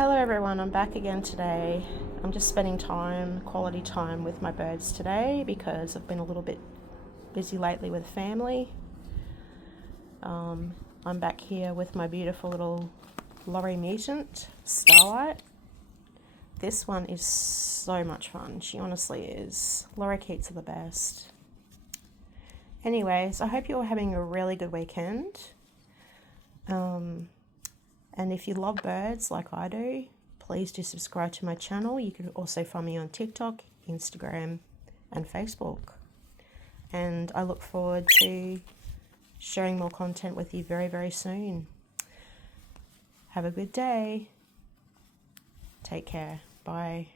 Hello everyone, I'm back again today. I'm just spending quality time with my birds today because I've been a little bit busy lately with family. I'm back here with my beautiful little lorry mutant, Starlight. This one is so much fun, she honestly is. Lorikeets are the best. Anyways, I hope you're having a really good weekend. And if you love birds like I do, please do subscribe to my channel. You can also find me on TikTok, Instagram, and Facebook. And I look forward to sharing more content with you very, very soon. Have a good day. Take care. Bye.